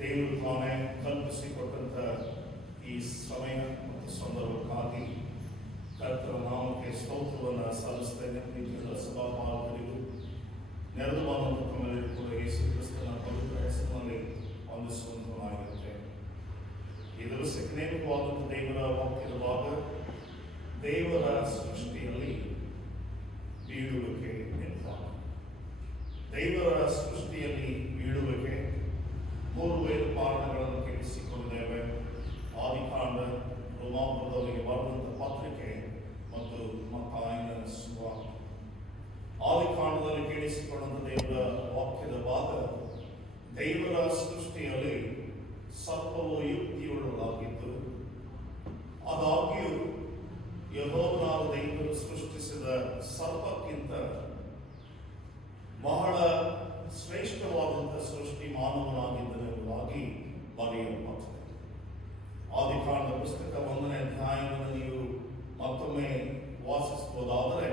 ದೇವರು ತಾನೇ ಕಲ್ಪಿಸಿಕೊಟ್ಟಂಥ ಈ ಸಮಯ ಮತ್ತು ಸಂದರ್ಭಕ್ಕಾಗಿ ಕರ್ತನ ನಾಮಕ್ಕೆ ಸ್ತೋತ್ರವನ್ನು ಸಲ್ಲಿಸ್ತೇನೆ. ಪ್ರೀತಿಯುಳ್ಳ ಸಭಾಪಾಲಕರಿಗೂ ನೆರೆದು ಬಂದಂಥ ತಮ್ಮೆಲ್ಲರಿಗೂ ಕೂಡ ಯೇಸು ಕ್ರಿಸ್ತನ ಪವಿತ್ರ ಹೆಸರಿನಲ್ಲಿ ವಂದಿಸುವಂತನಾಗಿರುತ್ತೇನೆ. ಈ ದಿವಸಕ್ಕೆ ನೇಮಕವಾದಂಥ ದೇವರ ವಾಕ್ಯದ ಭಾಗ ದೇವರ ಸೃಷ್ಟಿಯಲ್ಲಿ ಬೀಳುವಿಕೆ ಎಂಬ. ದೇವರ ಸೃಷ್ಟಿಯಲ್ಲಿ ಬೀಳುವಿಕೆ ಮೂರು ವೇದ ಪಾಠಗಳನ್ನು ಕೇಳಿಸಿಕೊಂಡಿದ್ದೇವೆ. ಆದಿಕಾಂಡ, ರೋಮಾಪುರದವರಿಗೆ ಬರೆದಂಥ ಪತ್ರಿಕೆ ಮತ್ತು ಮತ್ತಾಯನ ಸುವಾರ್ತೆ. ಆದಿಕಾಂಡದಲ್ಲಿ ಕೇಳಿಸಿಕೊಂಡಂಥ ದೇವರ ವಾಕ್ಯದ ಭಾಗ ದೇವರ ಸೃಷ್ಟಿಯಲ್ಲಿ ಸರ್ಪವು ಯುಕ್ತಿಯುಳ್ಳದಾಗಿದ್ದು, ಆದಾಗ್ಯೂ ಯೆಹೋವನಾದ ದೇವರು ಸೃಷ್ಟಿಸಿದ ಸರ್ಪಕ್ಕಿಂತ ಬಹಳ ಶ್ರೇಷ್ಠವಾದಂಥ ಸೃಷ್ಟಿ ಮಾನವನಾಗಿದ್ದನೆಂಬುದಾಗಿ ಬರೆಯಲ್ಪಟ್ಟಿದೆ. ಆದಿಕಾಂಡ ಪುಸ್ತಕ 1ನೇ ಅಧ್ಯಾಯವನ್ನು ನೀವು ಮತ್ತೊಮ್ಮೆ ವಾಸಿಸಬಹುದಾದರೆ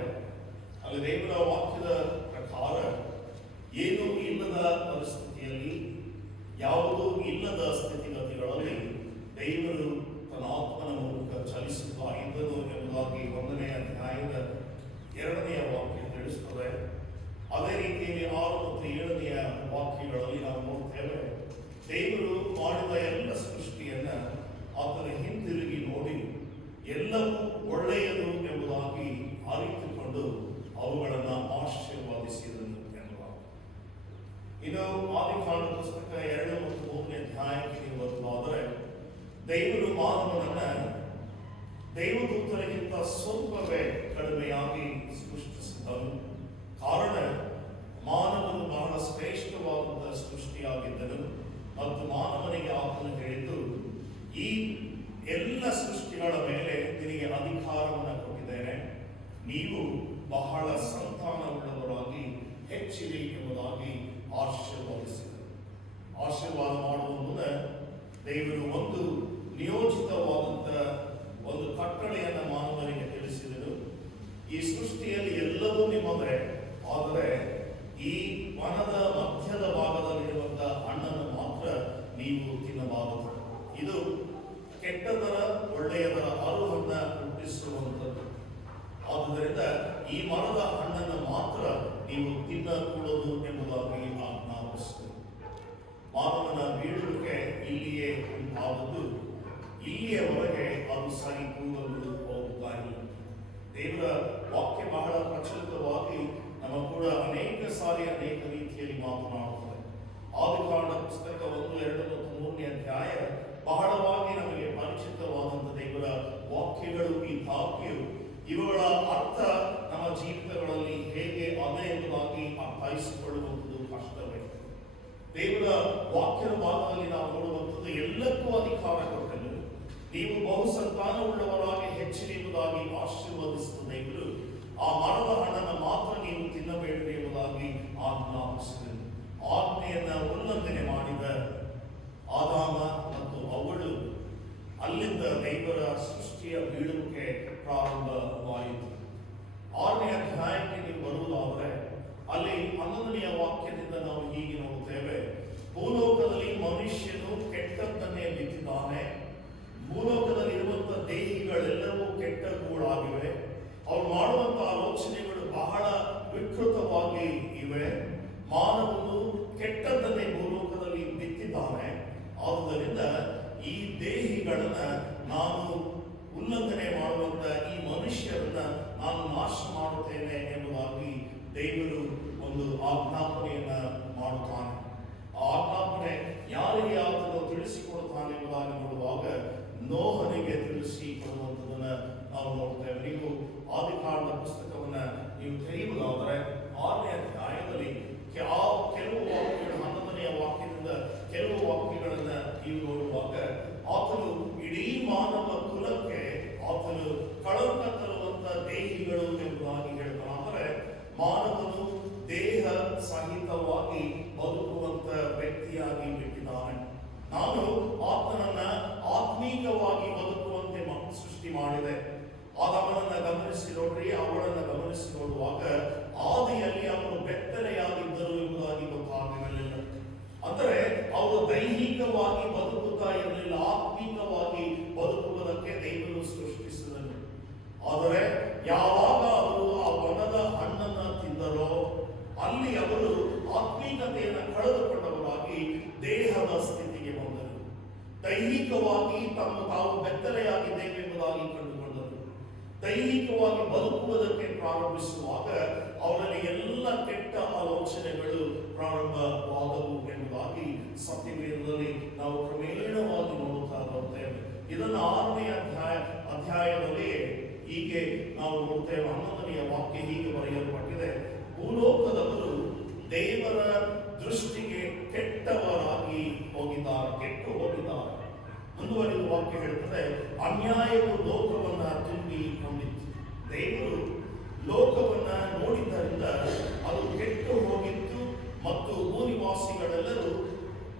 ಅಲ್ಲಿ ದೇವರ ವಾಕ್ಯದ ಪ್ರಕಾರ ಏನೂ ಇಲ್ಲದ ಪರಿಸ್ಥಿತಿಯಲ್ಲಿ, ಯಾವುದೂ ಇಲ್ಲದ ಸ್ಥಿತಿಗತಿಗಳಲ್ಲಿ ದೇವರು ತನ್ನ ಆತ್ಮನ ಮೂಲಕ ಚಲಿಸುತ್ತಾ ಇದ್ದನು ಎಂಬುದಾಗಿ 1ನೇ ಅಧ್ಯಾಯದ 2ನೇ ವಾಕ್ಯ ತಿಳಿಸುತ್ತದೆ. ಅದೇ ರೀತಿಯಲ್ಲಿ 6 ಮತ್ತು 7ನೇ ವಾಕ್ಯಗಳಲ್ಲಿ ನಾವು ನೋಡ್ತೇವೆ, ದೇವರು ಮಾಡಿದ ಎಲ್ಲ ಸೃಷ್ಟಿಯನ್ನು ಆತನ ಹಿಂತಿರುಗಿ ನೋಡಿ ಎಲ್ಲವೂ ಒಳ್ಳೆಯದು ಎಂಬುದಾಗಿ ಅರಿತುಕೊಂಡು ಅವುಗಳನ್ನು ಆಶೀರ್ವಾದಿಸಿದನು ಎಂಬುದಾಗಿ. ಇನ್ನು ಆದಿಕಾಂಡ ಪುಸ್ತಕ 2 ಮತ್ತು 3ನೇ ಅಧ್ಯಾಯಕ್ಕೆ ನೀವು ಬರುವುದಾದರೆ ದೇವರು ಮಾನವನನ್ನು ದೇವದೂತರಿಗಿಂತ ಸ್ವಲ್ಪವೇ ಕಡಿಮೆಯಾಗಿ ಸೃಷ್ಟಿಸಿದನು. ಕಾರಣ ಮಾನವನು ಬಹಳ ಶ್ರೇಷ್ಠವಾದಂತಹ ಸೃಷ್ಟಿಯಾಗಿದ್ದನು ಮತ್ತು ಮಾನವನಿಗೆ ಆತನು ಹೇಳಿದ್ದು, ಈ ಎಲ್ಲ ಸೃಷ್ಟಿಗಳ ಮೇಲೆ ನಿನಗೆ ಅಧಿಕಾರವನ್ನು ಕೊಟ್ಟಿದ್ದೇನೆ, ನೀವು ಬಹಳ ಸಂತಾನವುಳ್ಳವರಾಗಿ ಹೆಚ್ಚಿರಿ ಎಂಬುದಾಗಿ ಆಶೀರ್ವದಿಸಿದರು. ಆಶೀರ್ವಾದ ಮಾಡುವ ಮುನ್ನ ದೇವರು ಒಂದು ನಿಯೋಜಿತವಾದಂಥ ಒಂದು ಕಟ್ಟಳೆಯನ್ನು ಮಾನವನಿಗೆ ತಿಳಿಸಿದರು. ಈ ಸೃಷ್ಟಿಯಲ್ಲಿ ಎಲ್ಲವೂ ನಿಮ್ಮದೇ, ಆದರೆ ಈ ವನದ ಮಧ್ಯದ ಭಾಗದಲ್ಲಿರುವಂಥ ಹಣ್ಣನ್ನು ಮಾತ್ರ ನೀವು ತಿನ್ನಬಾರದು. ಇದು ಕೆಟ್ಟದರ ಒಳ್ಳೆಯದರ ಅರುಹನ್ನು ಹುಟ್ಟಿಸುವಂಥದ್ದು. ಆದುದರಿಂದ ಈ ಮರದ ಹಣ್ಣನ್ನು ಮಾತ್ರ ನೀವು ತಿನ್ನಕೂಡದು ಎಂಬುದಾಗಿ ಆಜ್ಞಾಪಿಸಿದರು. ಮಾನವನ ಬೀಳುವಿಕೆ ಇಲ್ಲಿಯೇ ಉಂಟಾದದ್ದು. ಇಲ್ಲಿಯವರೆಗೆ ಅದು ಸರಿ ಕೂಗಲು ಹೋಗುತ್ತಾ ಇಲ್ಲ. ದೇವರ ವಾಕ್ಯ ಬಹಳ ಪ್ರಚಲಿತವಾಗಿ ನಮ್ಮ ಕೂಡ ಅನೇಕ ಸಾರಿ ಅನೇಕ ರೀತಿಯಲ್ಲಿ ಮಾತನಾಡುತ್ತದೆ. ಆದಿಕಾಂಡ ಪುಸ್ತಕ 1, 2 ಮತ್ತು 3ನೇ ಅಧ್ಯಾಯ ಬಹಳವಾಗಿ ನಮಗೆ ಪರಿಚಿತವಾದಂಥ ದೇವರ ವಾಕ್ಯಗಳು ಇದ್ದಾಗ್ಯೂ ಇವುಗಳ ಅರ್ಥ ನಮ್ಮ ಜೀವಿತಗಳಲ್ಲಿ ಹೇಗೆ ಅದೇ ಎಂಬುದಾಗಿ ಅರ್ಥೈಸಿಕೊಳ್ಳುವಂಥದ್ದು ಕಷ್ಟವೇ. ದೇವರ ವಾಕ್ಯದ ಭಾಗದಲ್ಲಿ ನಾವು ನೋಡುವಂಥದ್ದು ಎಲ್ಲಕ್ಕೂ ಅಧಿಕಾರ ಕೊಟ್ಟನು, ನೀವು ಬಹು ಸಂತಾನವುಳ್ಳವರಾಗಿ ಹೆಚ್ಚಿರುವುದಾಗಿ ಆಶೀರ್ವದಿಸಿದ ದೇವರು ಆ ಮರದ ಹಣ್ಣನ್ನು ಮಾತ್ರ ನೀವು ತಿನ್ನಬೇಡ್ರಿ ಎಂಬುದಾಗಿ ಆಜ್ಞಾಪಿಸಿದರು. ಆಜ್ಞೆಯನ್ನು ಉಲ್ಲಂಘನೆ ಮಾಡಿದ ಆದಾಮ ಮತ್ತು ಅವಳು ಅಲ್ಲಿಂದ ದೇವರ ಸೃಷ್ಟಿಯ ಬೀಳುವಿಕೆ ಪ್ರಾರಂಭವಾಯಿತು. 6ನೇ ಅಧ್ಯಾಯಕ್ಕೆ ನೀವು ಬರುವುದಾದರೆ ಅಲ್ಲಿ 11ನೇ ವಾಕ್ಯದಿಂದ ನಾವು ಹೀಗೆ ನೋಡುತ್ತೇವೆ, ಭೂಲೋಕದಲ್ಲಿ ಮನುಷ್ಯನು ಕೆಟ್ಟದ್ದನ್ನೇ ಬಿತ್ತಿದ್ದಾನೆ, ಭೂಲೋಕದಲ್ಲಿರುವಂಥ ದೇಹಿಗಳೆಲ್ಲವೂ ಕೆಟ್ಟ ಗೂಡಾಗಿವೆ, ಅವ್ರು ಮಾಡುವಂಥ ಆಲೋಚನೆಗಳು ಬಹಳ ವಿಕೃತವಾಗಿ ಇವೆ. ಮಾನವನು ಕೆಟ್ಟದ್ದನ್ನೇ ಭೂಲೋಕದಲ್ಲಿ ಬಿತ್ತಿದ್ದಾನೆ, ಆದುದರಿಂದ ಈ ದೇಹಿಗಳನ್ನು ನಾನು ಉಲ್ಲಂಘನೆ ಮಾಡುವಂಥ ಈ ಮನುಷ್ಯರನ್ನ ನಾನು ನಾಶ ಮಾಡುತ್ತೇನೆ ಎಂಬುದಾಗಿ ದೇವರು ಒಂದು ಆಜ್ಞಾಪನೆಯನ್ನ ಮಾಡುತ್ತಾನೆ. ಆ ಆಜ್ಞಾಪನೆ ಯಾರಿಗೆ ಆತನು ತಿಳಿಸಿಕೊಡುತ್ತಾನೆ ಎಂಬುದಾಗಿ ನೋಡುವಾಗ ನೋಹನಿಗೆ ತಿಳಿಸಿಕೊಡುವಂಥದ್ದನ್ನ ನಾವು ನೋಡ್ತೇವೆ. ನೀವು ಆದಿಕಾಂಡ ಪುಸ್ತಕವನ್ನ ನೀವು ತೆರೆಯುವುದಾದರೆ 6ನೇ ಅಧ್ಯಾಯದಲ್ಲಿ ಕೆಲವು ವಾಕ್ಯಗಳು 11ನೇ ವಾಕ್ಯದಿಂದ ಕೆಲವು ವಾಕ್ಯಗಳನ್ನ ನೀವು ನೋಡುವಾಗ ಆತನು ಇಡೀ ಮಾನವ ಕುಲಕ್ಕೆ ಆತನು ಕಳಂಕ ತರುವಂತ ದೇಹಿಗಳು ಎಂಬುದಾಗಿ ಹೇಳ್ತಾನೆ. ಅಂದರೆ ಮಾನವನು ದೇಹ ಸಹಿತವಾಗಿ ಬದುಕುವಂತ ವ್ಯಕ್ತಿಯಾಗಿ ಬಿಟ್ಟಿದ್ದಾನೆ. ನಾನು ಆತನನ್ನ ಆತ್ಮೀಕವಾಗಿ ಬದುಕುವಂತೆ ಸೃಷ್ಟಿ ಮಾಡಿದೆ. ಆದವನನ್ನ ಗಮನಿಸಿ ನೋಡ್ರಿ, ಅವಳನ್ನ ಗಮನಿಸಿ ನೋಡುವಾಗ ಆದಿಯಲ್ಲಿ ಅವನು ಬೆತ್ತಲೆಯಾಗಿದ್ದರು ಎಂಬುದಾಗಿ ಗೊತ್ತಾಗಲಿಲ್ಲ. ಅಂದರೆ ಅವರು ದೈಹಿಕವಾಗಿ ಸ್ಥಿತಿಗೆ ಬಂದರು. ದೈಹಿಕವಾಗಿ ತಾವು ಬೆತ್ತಲೆಯಾಗಿದ್ದೇವೆ ಎಂಬುದಾಗಿ ಕಂಡುಕೊಂಡರು. ದೈಹಿಕವಾಗಿ ಬದುಕುವುದಕ್ಕೆ ಪ್ರಾರಂಭಿಸುವಾಗ ಅವರಲ್ಲಿ ಎಲ್ಲ ಕೆಟ್ಟ ಆಲೋಚನೆಗಳು ಪ್ರಾರಂಭವಾದವು ಎಂಬುದಾಗಿ ಸತ್ಯವೇದದಲ್ಲಿ ನಾವು ಕ್ರಮೇಣವಾಗಿ ನೋಡುತ್ತಾ ಬರುತ್ತೇವೆ. ಇದನ್ನು 6ನೇ ಅಧ್ಯಾಯದಲ್ಲಿ ಹೀಗೆ ನಾವು ನೋಡ್ತೇವೆ. 11ನೇ ವಾಕ್ಯ ಹೀಗೆ ಬರೆಯಲ್ಪಟ್ಟಿದೆ: ಭೂಲೋಕದವರು ದೇವರ ದೃಷ್ಟಿಗೆ ಕೆಟ್ಟವರಾಗಿ ಹೋಗಿದ್ದಾರೆ, ಕೆಟ್ಟು ಹೋಗಿದ್ದಾರೆ. ಮುಂದುವರಿದ ವಾಕ್ಯ ಹೇಳುತ್ತದೆ, ಅನ್ಯಾಯವು ಲೋಕವನ್ನ ತುಂಬಿಕೊಂಡಿತ್ತು. ದೇವರು ಲೋಕವನ್ನ ನೋಡಿದ್ದರಿಂದ ಅದು ಕೆಟ್ಟು ಹೋಗಿತ್ತು ಮತ್ತು ಭೂನಿವಾಸಿಗಳೆಲ್ಲರೂ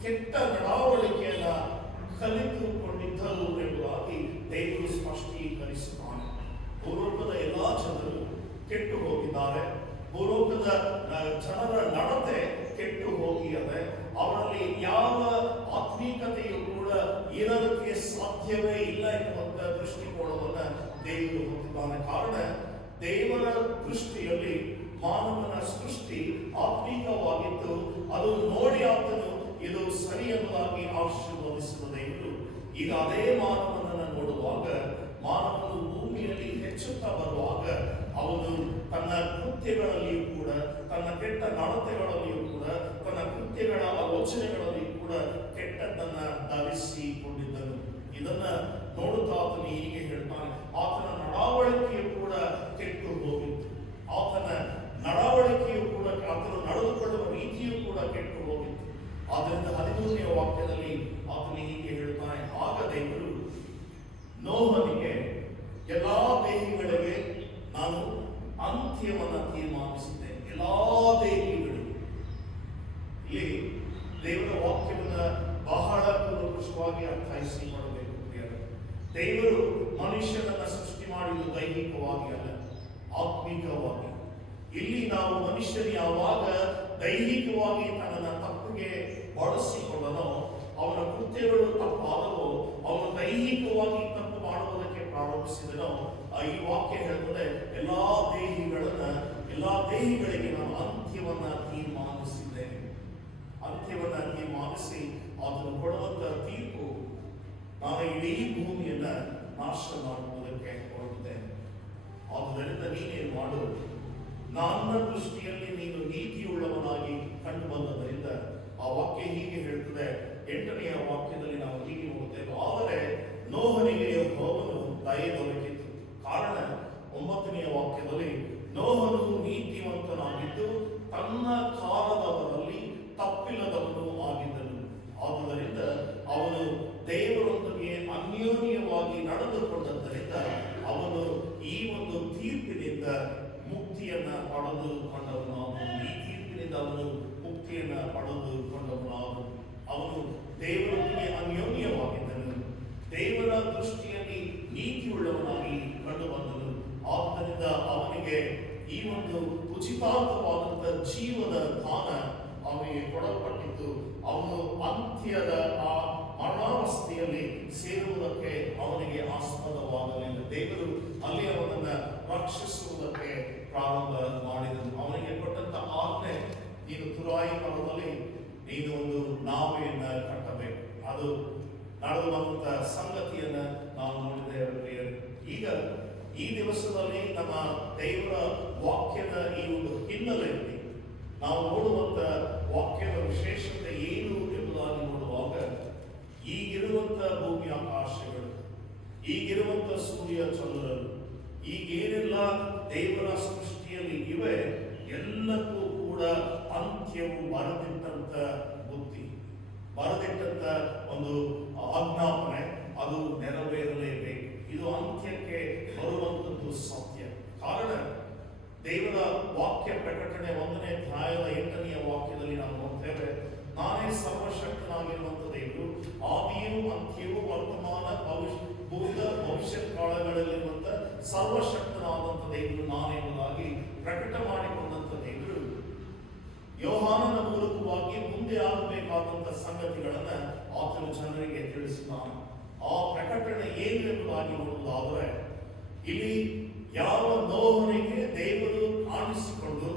ಕೆಟ್ಟ ನಡಾವಳಿಕೆಯನ್ನ ಕಲಿತುಕೊಂಡಿದ್ದರು ಎಂಬುದಾಗಿ ದೇವರು ಸ್ಪಷ್ಟೀಕರಿಸುತ್ತಾನೆ. ಭೂಲೋಕದ ಎಲ್ಲಾ ಜನರು ಕೆಟ್ಟು ಹೋಗಿದ್ದಾರೆ. ಭೂಲೋಕದ ಜನರ ನಡತೆ ಕೆಟ್ಟು ಹೋಗಿದೆ. ಅವರಲ್ಲಿ ಯಾವ ಆತ್ಮೀಕತೆಯು ಕೂಡ ಇರೋದಕ್ಕೆ ಸಾಧ್ಯವೇ ಇಲ್ಲ ಎನ್ನುವಂತ ದೃಷ್ಟಿಕೋನವನ್ನು ದೇವರು ಹೊಂದಿದ್ದಾನೆ. ಕಾರಣ, ದೇವರ ದೃಷ್ಟಿಯಲ್ಲಿ ಮಾನವನ ಸೃಷ್ಟಿ ಆತ್ಮೀಕವಾಗಿದ್ದು ಅದು ನೋಡಿ ಆತನು ಇದು ಸರಿ ಎಂಬುದಾಗಿ ಆಶೀರ್ವದಿಸಿದ ದೇವರು ಈಗ ಅದೇ ಮಾನವನನ್ನು ನೋಡುವಾಗ, ಮಾನವನು ಭೂಮಿಯಲ್ಲಿ ಹೆಚ್ಚುತ್ತಾ ಬರುವಾಗ ಅವನು ತನ್ನ ಕೃತ್ಯಗಳಲ್ಲಿಯೂ ಕೂಡ, ತನ್ನ ಕೆಟ್ಟ ನಡತೆಗಳಲ್ಲಿಯೂ ಕೂಡ, ತನ್ನ ಕೃತ್ಯಗಳ ಆಲೋಚನೆಗಳಲ್ಲಿಯೂ ಕೂಡ ಕೆಟ್ಟದ್ದನ್ನ ಧರಿಸಿಕೊಂಡಿದ್ದನು. ಇದನ್ನ ನೋಡುತ್ತಾ ಆತನು ಹೀಗೆ ಹೇಳ್ತಾನೆ, ಆತನ ನಡಾವಳಿಕೆಯು ಕೂಡ ಕೆಟ್ಟು ಹೋಗಿತ್ತು. ಆತನ ನಡಾವಳಿಕೆಯು ಕೂಡ, ಆತನು ನಡೆದುಕೊಳ್ಳುವ ರೀತಿಯೂ ಕೂಡ ಕೆಟ್ಟು ಹೋಗಿತ್ತು. ಆದ್ದರಿಂದ 13ನೇ ವಾಕ್ಯದಲ್ಲಿ ಆತನು ಹೀಗೆ ಹೇಳ್ತಾನೆ, ಆಗ ದೇವರು ನೋಹನಿಗೆ, ಎಲ್ಲಾ ದೇಹಿಗಳಿಗೆ ನಾನು ಅಂತ್ಯವನ್ನು ತೀರ್ಮಾನಿಸಿದ್ದೆ. ಎಲ್ಲಾ ದೇಹಿಗಳು. ಇಲ್ಲಿ ದೇವರ ವಾಕ್ಯವನ್ನ ಬಹಳ ಕೂಲಂಕುಷವಾಗಿ ಅರ್ಥೈಸಿಕೊಳ್ಳಬೇಕು ಪ್ರಿಯರೇ. ದೇವರು ಮನುಷ್ಯನನ್ನ ಸೃಷ್ಟಿ ಮಾಡಿದ್ದು ದೈಹಿಕವಾಗಿ ಅಲ್ಲ, ಆತ್ಮಿಕವಾಗಿ. ಇಲ್ಲಿ ನಾವು ಮನುಷ್ಯನು ಯಾವಾಗ ದೈಹಿಕವಾಗಿ ತನ್ನನ್ನ ತಪ್ಪಿಗೆ ಬಳಸಿಕೊಂಡನೋ, ಅವನ ಕೃತ್ಯಗಳು ತಪ್ಪಾದವೋ, ಅವನು ದೈಹಿಕವಾಗಿ ತಪ್ಪು ಮಾಡುವುದಕ್ಕೆ ಪ್ರಾರಂಭಿಸಿದನೋ, ಈ ವಾಕ್ಯ ಹೇಳ್ತದೆ, ಎಲ್ಲಾ ದೇಹಿಗಳಿಗೆ ನಾನು ಅಂತ್ಯವನ್ನ ತೀರ್ಮಾನಿಸಿದ್ದೇನೆ. ಅಂತ್ಯವನ್ನ ತೀರ್ಮಾನಿಸಿ ಅದನ್ನು ಕೊಡುವಂತ ತೀರ್ಪು, ನಾನು ಇಡೀ ಭೂಮಿಯನ್ನ ನಾಶ ಮಾಡುವುದಕ್ಕೆ ಹೊರಟಿದ್ದೇನೆ. ಆದುದರಿಂದ ನೀನೇನು ಮಾಡು, ನನ್ನ ದೃಷ್ಟಿಯಲ್ಲಿ ನೀನು ನೀತಿಯುಳ್ಳವನಾಗಿ ಕಂಡು ಬಂದದರಿಂದ. ಆ ವಾಕ್ಯ ಹೀಗೆ ಹೇಳ್ತದೆ. 8ನೇ ವಾಕ್ಯದಲ್ಲಿ ನಾವು ಹೀಗೆ ನೋಡುತ್ತೇವೆ, ಆದರೆ ನೋಹನಿಗೆ ಯೆಹೋವನು ದಯೆ ದೊರಕಿತು. ಕಾರಣ 9ನೇ ವಾಕ್ಯದಲ್ಲಿ, ನೋಹನು ನೀತಿವಂತನಾಗಿದ್ದು ತನ್ನ ಕಾಲದವರಲ್ಲಿ ತಪ್ಪಿಲ್ಲದವನು ಆಗಿದ್ದನು. ಆದುದರಿಂದ ಅವನು ದೇವರೊಂದಿಗೆ ಅನ್ಯೋನ್ಯವಾಗಿ ನಡೆದುಕೊಂಡದ್ದರಿಂದ ಅವನು ಈ ಒಂದು ತೀರ್ಪಿನಿಂದ ಮುಕ್ತಿಯನ್ನ ಪಡೆದುಕೊಂಡವನಾದನು. ಈ ತೀರ್ಪಿನಿಂದ ಅವನು ಮುಕ್ತಿಯನ್ನ ಪಡೆದುಕೊಂಡವನಾದನು. ಅವನು ದೇವರೊಂದಿಗೆ ಅನ್ಯೋನ್ಯವಾಗಿದ್ದನು, ದೇವರ ದೃಷ್ಟಿಯಲ್ಲಿ ನೀತಿಯುಳ್ಳವನಾಗಿ ಕಂಡು ಬಂದನು. ಆದ್ದರಿಂದ ಅವನಿಗೆ ಈ ಒಂದು ಉಚಿತಾರ್ಥವಾದಂಥ ಜೀವದ ದಾನ ಅವನಿಗೆ ಕೊಡಲ್ಪಟ್ಟಿದ್ದು, ಅವನು ಅಂತ್ಯದ ಆ ಮರಣಾವಸ್ಥೆಯಲ್ಲಿ ಸೇರುವುದಕ್ಕೆ ಅವನಿಗೆ ಆಸ್ಪದವಾಗಲಿಲ್ಲ. ದೇವರು ಅಲ್ಲಿ ಅವನನ್ನ ರಕ್ಷಿಸುವುದಕ್ಕೆ ಪ್ರಾರಂಭ ಮಾಡಿದನು. ಅವನಿಗೆ ಕೊಟ್ಟಂತ ಆಜ್ಞೆ, ನೀನು ತುರಾಯಿ ಕಾಲದಲ್ಲಿ ನೀನು ಒಂದು ನಾವೆಯನ್ನ ಕಟ್ಟಬೇಕು. ಅದು ನಡೆದು ಬಂದಂತ ಸಂಗತಿಯನ್ನ ನಾವು ನೋಡಿದ್ದೇವೆ. ಈಗ ಈ ದಿವಸದಲ್ಲಿ ನಮ್ಮ ದೇವರ ವಾಕ್ಯದ ಈ ಒಂದು ಹಿನ್ನೆಲೆಯಲ್ಲಿ ನಾವು ನೋಡುವಂತ ವಾಕ್ಯದ ವಿಶೇಷತೆ ಏನು ಎಂಬುದಾಗಿ ನೋಡುವಾಗ, ಈಗಿರುವಂತ ಭೂಮಿ ಆಕಾಶಗಳು, ಈಗಿರುವಂತ ಸೂರ್ಯ ಚಂದ್ರರು, ಈಗೇನೆಲ್ಲ ದೇವರ ಸೃಷ್ಟಿಯಲ್ಲಿ ಇವೆ, ಎಲ್ಲಕ್ಕೂ ಕೂಡ ಅಂತ್ಯವು ಬರೆದಿಟ್ಟಂತ ಬುದ್ಧಿ, ಬರೆದಿಟ್ಟಂತ ಒಂದು ಆಜ್ಞಾಪನೆ, ಅದು ನೆರವೇರಲೇಬೇಕು. ಇದು ಅಂತ್ಯಕ್ಕೆ ಬರುವಂಥದ್ದು ಸತ್ಯ. ಕಾರಣ, ದೇವರ ವಾಕ್ಯ ಪ್ರಕಟಣೆ 1ನೇ ಅಧ್ಯಾಯದ 8ನೇ ವಾಕ್ಯದಲ್ಲಿ ನಾವು ನೋಡ್ತೇವೆ, ನಾನೇ ಸರ್ವಶಕ್ತನಾಗಿರುವಂಥ ದೇವರು, ಆದಿಯೂ ಅಂತ್ಯವೂ ವರ್ತಮಾನ ಭವಿಷ್ಯತ್ ಕಾಲಗಳಲ್ಲಿರುವಂಥ ಸರ್ವಶಕ್ತನಾದಂಥ ದೇವರು ನಾನೆಂಬುದಾಗಿ ಪ್ರಕಟ ಮಾಡಿಕೊಂಡಂಥ ದೇವರು ಯೋಹಾನನ ಮೂಲಕವಾಗಿ ಮುಂದೆ ಆಗಬೇಕಾದಂಥ ಸಂಗತಿಗಳನ್ನು ಆತನು ಜನರಿಗೆ ತಿಳಿಸಿದ್ದಾನೆ. ಆ ಪ್ರಕಟಣೆ ಏನು ಎಂಬುದಾಗಿ ನೋಡುವುದಾದರೆ, ಇಲ್ಲಿ ಯಾವ ನೋಹನಿಗೆ ದೇವರು ಕಾಣಿಸಿಕೊಂಡು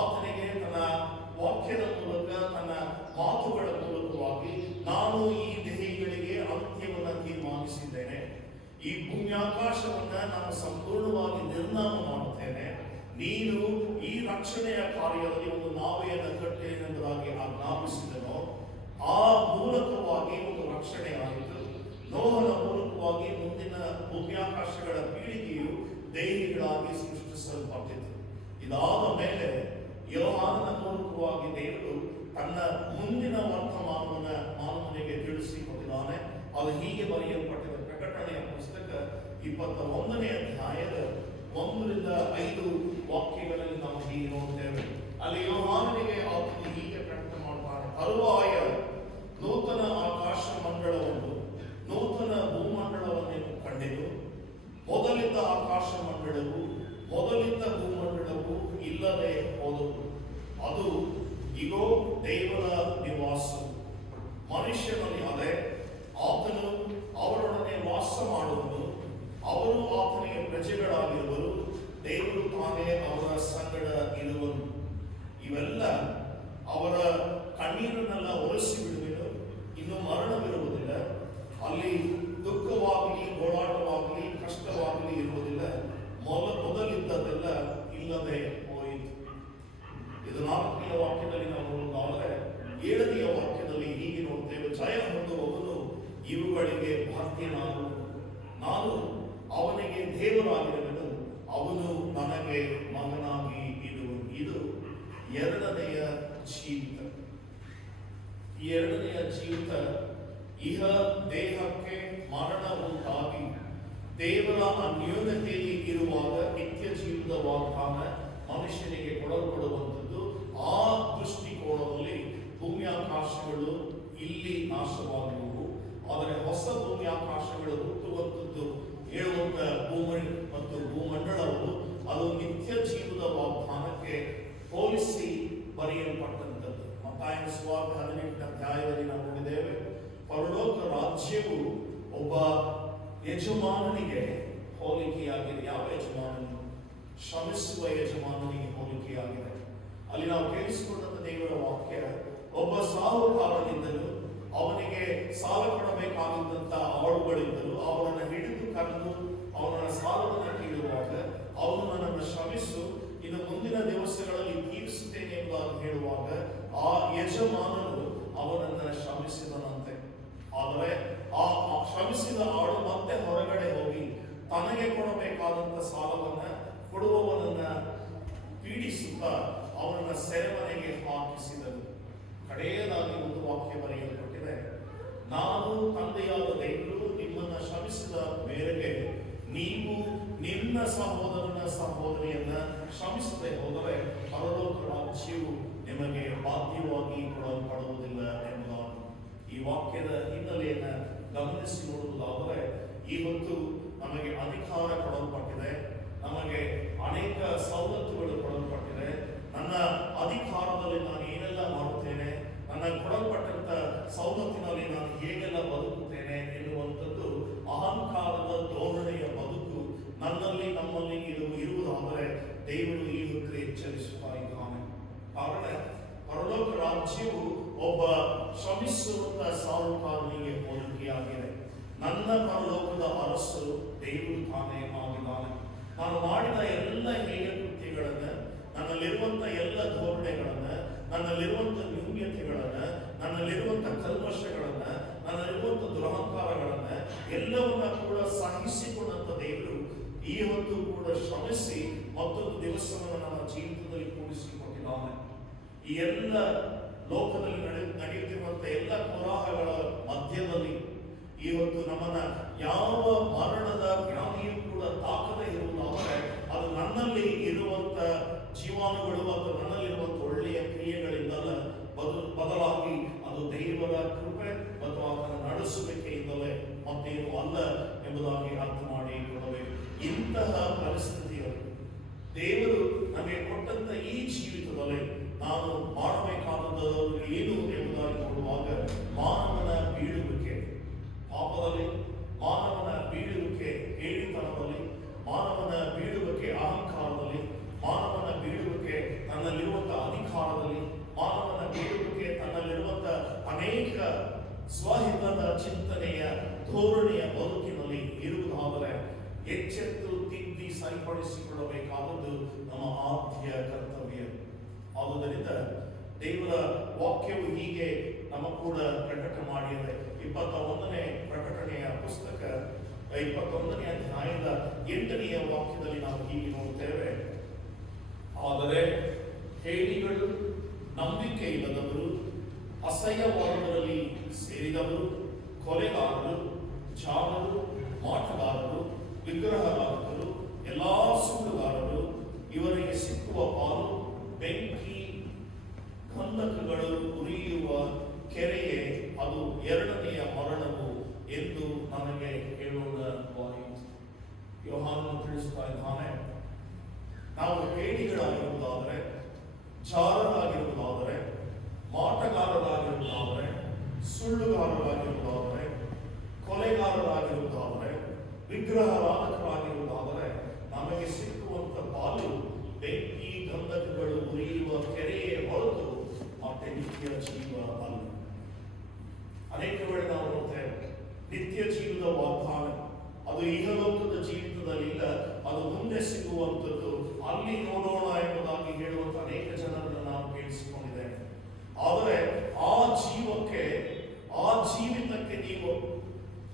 ಆತನಿಗೆ ತನ್ನ ವಾಕ್ಯದ ಮೂಲಕ, ತನ್ನ ಮಾತುಗಳ ಮೂಲಕವಾಗಿ, ನಾನು ಈ ನಾನು ಸಂಪೂರ್ಣವಾಗಿ ನಿರ್ನಾಮ ಮಾಡುತ್ತೇನೆ. ನೀನು ಈ ರಕ್ಷಣೆಯ ಕಾರ್ಯದಲ್ಲಿ ಒಂದು ನಾವೆಯನ್ನು ಕಟ್ಟೆನೆಂಬುದಾಗಿ ಆಜ್ಞಾಪಿಸಿದನೋ ಆ ಮೂಲಕವಾಗಿ ಒಂದು ರಕ್ಷಣೆ ಆಯಿತು. ನೋಹನ ಮೂಲಕವಾಗಿ ಮುಂದಿನ ಭೂಮ್ಯಾಕಾಶಗಳ ಪೀಳಿಗೆಯು ದೇಹಿಗಳಾಗಿ ಸೃಷ್ಟಿಸಲ್ಪಟ್ಟಿತು. ಇದಾದ ಮೇಲೆ ಯೋಹಾನನ ಮೂಲಕವಾಗಿ ದೇವರು ತನ್ನ ಮುಂದಿನ ವರ್ತಮಾನವನ್ನು ಮಾನವನಿಗೆ ತಿಳಿಸಿಕೊಟ್ಟಿದ್ದಾನೆ. ಅದು ಹೀಗೆ ಬರೆಯಲ್ಪಟ್ಟಿದೆ. ಪ್ರಕಟಣೆಯ ಪುಸ್ತಕ 21ನೇ ಅಧ್ಯಾಯದ 1-5 ವಾಕ್ಯಗಳಲ್ಲಿ ನಾವು ಹೀಗೆ ನೋಡ್ತೇವೆ. ಅಲ್ಲಿ ಯೋಹಾನನಿಗೆ ಆತನು ಹೀಗೆ ಪ್ರಕಟ ಮಾಡುತ್ತಾನೆ. ತರುವಾಯ ನೂತನ ಆಕಾಶ ಮಂಡಳವನ್ನು ನೂತನ ಭೂಮಂಡಲವನ್ನು ಕಂಡೆನು. ಮೊದಲಿದ್ದ ಆಕಾಶ ಮಂಡಳವು ಮೊದಲಿದ್ದ ಭೂಮಂಡಲವು ಇಲ್ಲದೆ ಹೋದವು. ಅದು ಇಗೋ ದೇವರ ನಿವಾಸ ಮನುಷ್ಯನಲ್ಲಿ ಅದೇ. ಆತನು ಅವರೊಡನೆ ವಾಸ ಮಾಡುವನು. ಅವರು ಆತನಿಗೆ ಪ್ರಜೆಗಳಾಗಿರುವರು. ದೇವರು ತಾನೇ ಅವರ ಸಂಗಡ ಇರುವನು. ಇವೆಲ್ಲ ಅವರ ಕಣ್ಣೀರನ್ನೆಲ್ಲ ಒರೆಸಿ ಬಿಡುವೆನು. ಇನ್ನು ಮರಣವಿರುವುದಿಲ್ಲ. ಅಲ್ಲಿ ದುಃಖವಾಗಲಿ ಗೋಳಾಟವಾಗಲಿ ಕಷ್ಟವಾಗಲಿ ಇರುವುದಿಲ್ಲ. ಮೊದಲಿದ್ದದೆಲ್ಲ ಇಲ್ಲದೆ ಹೋಯಿತು. ಇದು 4ನೇ ವಾಕ್ಯದಲ್ಲಿ ನಾವು ನೋಡಿದರೆ 7ನೇ ವಾಕ್ಯದಲ್ಲಿ ಹೀಗೆ ನೋಡ್ತೇವೆ. ಜಯ ಹೊಂದುವವನು ಇವುಗಳಿಗೆ ಬಾಧ್ಯನಾಗುವನು. ನಾನು ಅವನಿಗೆ ದೇವರಾಗಿರುವೆನು. ಅವನು ನನಗೆ ಮಗನಾಗಿ ಇರುವನು. ಇದು 2ನೆಯ ಜೀವಿತ. ಈ 2ನೆಯ ಜೀವಿತ ಇಹ ದೇಹಕ್ಕೆ ಮರಣ ಉಂಟಾಗಿ ದೇವರ ಅನ್ಯೋನ್ಯತೆಯಲ್ಲಿ ಇರುವಾಗ ನಿತ್ಯ ಜೀವದ ವಾಗ್ದಾನ ಮನುಷ್ಯನಿಗೆ ಕೊಡಲ್ಪಡುವಂಥದ್ದು. ಆ ದೃಷ್ಟಿಕೋನದಲ್ಲಿ ಭೂಮ್ಯಾಕಾಶಗಳು ಇಲ್ಲಿ ನಾಶವಾಗುವು, ಆದರೆ ಹೊಸ ಭೂಮ್ಯಾಕಾಶಗಳು ಹುಟ್ಟುವಂಥದ್ದು ಹೇಳುವಂತ ಭೂಮಿ ಮತ್ತು ಭೂಮಂಡಲವು ಅದು ನಿತ್ಯ ಜೀವದ ವಾಗ್ದಾನಕ್ಕೆ ಹೋಲಿಸಿ ಬರೆಯಲ್ಪಟ್ಟಂಥದ್ದು. ಮತ್ತಾಯನ ಸುವಾರ್ತೆ 18ನೇ ಅಧ್ಯಾಯದಲ್ಲಿ ನಾವು ನೋಡಿದ್ದೇವೆ. ಪರಲೋಕ ರಾಜ್ಯವು ಒಬ್ಬ ಯಜಮಾನನಿಗೆ ಹೋಲಿಕೆಯಾಗಿದೆ. ಯಾವ ಯಜಮಾನನು? ಶ್ರಮಿಸುವ ಯಜಮಾನನಿಗೆ ಹೋಲಿಕೆಯಾಗಿದೆ. ಅಲ್ಲಿ ನಾವು ಕೇಳಿಸಿಕೊಂಡಂತ ದೇವರ ವಾಕ್ಯ, ಒಬ್ಬ ಸಾಹುಕಾರನಿದ್ದನು, ಅವನಿಗೆ ಸಾಲ ಕೊಡಬೇಕಾಗಿದ್ದಂತ ಆಳುಗಳಿದ್ದರು. ಅವನನ್ನು ಹಿಡಿದು ಕರೆದು ಅವನ ಸಾಲವನ್ನು ಕೇಳುವಾಗ ಅವನು ನನ್ನನ್ನು ಶ್ರಮಿಸು, ಇನ್ನು ಮುಂದಿನ ದಿವಸಗಳಲ್ಲಿ ತೀರಿಸುತ್ತೇನೆ ಎಂಬುದಾಗಿ ಹೇಳುವಾಗ ಆ ಯಜಮಾನನು ಅವನನ್ನು ಶ್ರಮಿಸಿದನಂತೆ. ಆದರೆ ಆ ಶ್ರಮಿಸಿದ ಆಳು ಮತ್ತೆ ಹೊರಗಡೆ ಹೋಗಿ ತನಗೆ ಕೊಡಬೇಕಾದಂತ ಸಾಲವನ್ನ ಕೊಡುವವನನ್ನ ಪೀಡಿಸುತ್ತಾ ಅವನನ್ನ ಸೆರೆಮನೆಗೆ ಹಾಕಿಸಿದನು. ಕಡೆಯದಾಗಿ ಒಂದು ವಾಕ್ಯ ಬರೆಯಲ್ಪಟ್ಟಿದೆ. ನಾನು ತಂದೆಯಾದ ದೇವರು ನಿಮ್ಮನ್ನ ಶ್ರಮಿಸಿದ ಮೇರೆಗೆ ನೀವು ನಿನ್ನ ಸಹೋದರನ ಸಹೋದರಿಯನ್ನ ಶ್ರಮಿಸದೆ ಹೋದರೆ ಪರಲೋಕ ರಾಜ್ಯವು ನಿಮಗೆ ಬಾಧ್ಯವಾಗಿ ಕೊಡಲ್ಪಡುವುದಿಲ್ಲ ಎಂಬುದಾಗಿ. ಈ ವಾಕ್ಯದ ಹಿನ್ನೆಲೆಯನ್ನು ಗಮನಿಸಿ ನೋಡುವುದಾದರೆ, ಇವತ್ತು ನಮಗೆ ಅಧಿಕಾರ ಕೊಡಲ್ಪಟ್ಟಿದೆ, ನಮಗೆ ಅನೇಕ ಸವಲತ್ತುಗಳು ಕೊಡಲ್ಪಟ್ಟಿದೆ. ನನ್ನ ಅಧಿಕಾರದಲ್ಲಿ ನಾನು ಏನೆಲ್ಲ ಮಾಡುತ್ತೇನೆ, ನನ್ನ ಕೊಡಲ್ಪಟ್ಟಂತ ಸವಲತ್ತಿನಲ್ಲಿ ನಾನು ಹೇಗೆಲ್ಲ ಬದುಕುತ್ತೇನೆ ಎನ್ನುವಂಥದ್ದು ಅಹಂಕಾರದ ಧೋರಣೆಯ ಬದುಕು ನನ್ನಲ್ಲಿ ನಮ್ಮಲ್ಲಿ ಇರುವುದಾದರೆ ದೇವರು ಈ ಹೊತ್ತು ಎಚ್ಚರಿಸುತ್ತಾ ಇದ್ದಾನೆ. ಕಾರಣ ಪರಲೋಕ ರಾಜ್ಯವು ಒಬ್ಬ ಶ್ರಮಿಸುವಂತ ಸಾಹುಕಾರನಿಗೆ ಹೋಲಿಕೆಯಾಗಿದೆ. ನನ್ನ ಪರಲೋಕದ ಅರಸರು ದೇವರು ತಾನೇ ಆಗಿದ್ದಾನೆ. ನಾನು ಮಾಡಿದ ಎಲ್ಲ ಹೇಯ ಕೃತ್ಯಗಳನ್ನ, ನನ್ನಲ್ಲಿರುವಂತ ಎಲ್ಲ ಧೋರಣೆಗಳನ್ನ, ನನ್ನಲ್ಲಿರುವಂತ ನ್ಯೂನ್ಯತೆಗಳನ್ನ, ನನ್ನಲ್ಲಿರುವಂತ ಕಲ್ಮಶಗಳನ್ನ, ನನ್ನಲ್ಲಿರುವಂತ ದುರಹಂಕಾರಗಳನ್ನ ಎಲ್ಲವನ್ನ ಕೂಡ ಸಹಿಸಿಕೊಂಡಂತ ದೇವರು ಈ ಹೊತ್ತು ಕೂಡ ಶ್ರಮಿಸಿ ಮತ್ತೊಂದು ದಿವಸವನ್ನು ನಮ್ಮ ಜೀವಿತದಲ್ಲಿ ಕೂಡಿಸಿಕೊಟ್ಟಿದ್ದಾನೆ. ಈ ಎಲ್ಲ ಲೋಕದಲ್ಲಿ ನಡೆಯುತ್ತಿರುವಂತ ಎಲ್ಲ ಕೋಲಾಹಲಗಳ ಮಧ್ಯದಲ್ಲಿ ಇವತ್ತು ನಮ್ಮನ್ನ ಯಾವ ಮರಣದ ವ್ಯಾಧಿಯೂ ಕೂಡ ತಾಕದೇ ಇರುವುದಾದರೆ ಅದು ನನ್ನಲ್ಲಿ ಇರುವಂತ ಜೀವಾಣುಗಳು ಮತ್ತು ನನ್ನಲ್ಲಿರುವಂತ ಒಳ್ಳೆಯ ಕ್ರಿಯೆಗಳಿಂದಲ್ಲ, ಬದಲಾಗಿ ಅದು ದೇವರ ಕೃಪೆ ಮತ್ತು ಆತನ ನಡೆಸುವಿಕೆಯಿಂದಲೇ ಮತ್ತೇನು ಅಲ್ಲ ಎಂಬುದಾಗಿ ಅರ್ಥ ಮಾಡಿ ಕೊಡಬೇಕು. ಇಂತಹ ಪರಿಸ್ಥಿತಿಯಲ್ಲಿ ದೇವರು ನಮಗೆ ಕೊಟ್ಟಂತ ಈ ಜೀವಿತದಲ್ಲಿ ನಾನು ಮಾಡಬೇಕಾದದ್ದು ಏನು ಎಂಬುದಾಗಿ ನೋಡುವಾಗ ಮಾನವನ ಬೀಳುವಿಕೆ ಪಾಪದಲ್ಲಿ, ಮಾನವನ ಬೀಳುವಿಕೆ ಹೇಳಿತನದಲ್ಲಿ, ಮಾನವನ ಬೀಳುವಿಕೆ ಅಹಂಕಾರದಲ್ಲಿ, ಮಾನವನ ಬೀಳುವಿಕೆ ತನ್ನಲ್ಲಿರುವಂತಹ ಅಧಿಕಾರದಲ್ಲಿ, ಮಾನವನ ಬೀಳುವಿಕೆ ತನ್ನಲ್ಲಿರುವಂತಹ ಅನೇಕ ಸ್ವಹಿತದ ಚಿಂತನೆಯ ಧೋರಣೆಯ ಬದುಕಿನಲ್ಲಿ ಇರುವುದಾದರೆ ಎಚ್ಚೆತ್ತು ತಿದ್ದಿ ಸರಿಪಡಿಸಿಕೊಳ್ಳಬೇಕಾದದ್ದು ನಮ್ಮ ಆದ್ಯ ಕರ್ತವ್ಯ. ಆದುದರಿಂದ ದೇವರ ವಾಕ್ಯವು ಹೀಗೆ ನಮ್ಮ ಕೂಡ ಪ್ರಕಟ ಮಾಡಿದೆ. 21ನೇ ಪ್ರಕಟಣೆಯ ಪುಸ್ತಕ 21ನೇ ಅಧ್ಯಾಯದ 8ನೇ ವಾಕ್ಯದಲ್ಲಿ ನಾವು ಹೀಗೆ ನೋಡುತ್ತೇವೆ, ಆದರೆ ಹೇಡಿಗಳು, ನಂಬಿಕೆ ಇಲ್ಲದವರು, ಅಸಹ್ಯವಾದವರಲ್ಲಿ ಸೇರಿದವರು, ಕೊಲೆಗಾರರು, ಜಾರರು, ಮಾಟಗಾರರು, ವಿಗ್ರಹಾರಾಧಕರು, ಎಲ್ಲಾ ಸುಳ್ಳುಗಾರರು, ಇವರಿಗೆ ಸಿಕ್ಕುವ ಪಾಲು ಬೆಂಕಿ, ಗಂಧಕಗಳು ಉರಿಯುವ ಕೆರೆಯೇ, ಅದು ಎರಡನೆಯ ಮರಣವು ಎಂದು ನನಗೆ ಹೇಳುವುದಾಯಿತು. ಯೋಹಾನನು ತಿಳಿಸುತ್ತಾ ಇದ್ದಾನೆ, ನಾವು ಹೇಡಿಗಳಾಗಿರುವುದಾದರೆ, ಜಾರರಾಗಿರುವುದಾದರೆ, ಮಾಟಗಾರರಾಗಿರುವುದಾದರೆ, ಸುಳ್ಳುಗಾರರಾಗಿರುವುದಾದರೆ, ಕೊಲೆಗಾರರಾಗಿರುವುದಾದರೆ, ವಿಗ್ರಹಾರಾಧಕರಾಗಿರುವುದಾದರೆ ನಮಗೆ ಸಿಕ್ಕುವಂತ ಪಾಲು ಬೆಂಕಿ, ಗಂಧಕಗಳು ಉರಿಯುವ ಕೆರೆಯೇ ಹೊರತು ಮತ್ತೆ ನಿತ್ಯ ಜೀವ ಅಲ್ಲ. ಅನೇಕ ವೇಳೆ ನಾವು ನೋಡ್ತೇವೆ, ನಿತ್ಯ ಜೀವದ ವಾಗ್ದಾನ ಅದು ಇಹಲೋಕದ ಜೀವಿತದಲ್ಲಿಲ್ಲ, ಅದು ಮುಂದೆ ಸಿಗುವಂಥದ್ದು, ಅಲ್ಲಿ ನೋಡೋಣ ಎಂಬುದಾಗಿ ಹೇಳುವಂತ ಅನೇಕ ಜನರನ್ನು ನಾವು ಕೇಳಿಸಿಕೊಂಡಿದ್ದೇವೆ. ಆದರೆ ಆ ಜೀವಕ್ಕೆ, ಆ ಜೀವಿತಕ್ಕೆ ನೀವು